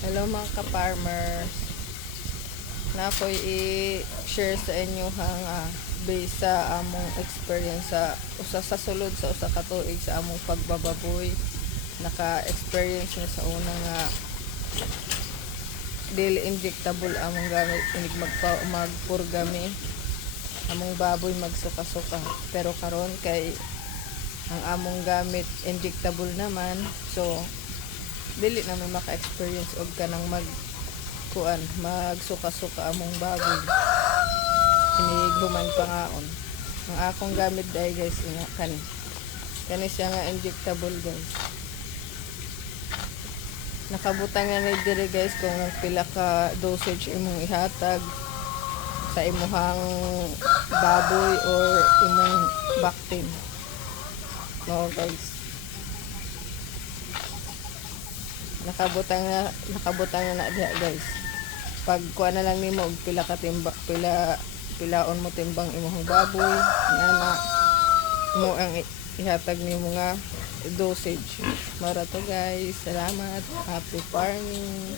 Hello mga ka-farmers. Na ako'y i-share sa inyo hang based sa among experience sa usa sa sulod sa usa ka tuig sa among pagbababoy. Naka-experience na sa una nga dili injectable among gamit inig magpurgami among baboy magsuka-suka, pero karon kay ang among gamit injectable naman, so dili na may maka-experience og kanang magsuka-suka among baboy inig human pangaon. Ang akong gamit dai guys ina kani siya nga injectable guys. Nakabutang nga na dire guys kung pila ka dosage imong ihatag sa imuhang baboy or imong baktin. No guys. Nakabutang na diha guys. Pag kuha na lang nimo og pila ka timba, pilaon mo timbang imong baboy, ana mo ang ihatag nimo nga dosage. Mara to guys. Salamat. Happy farming.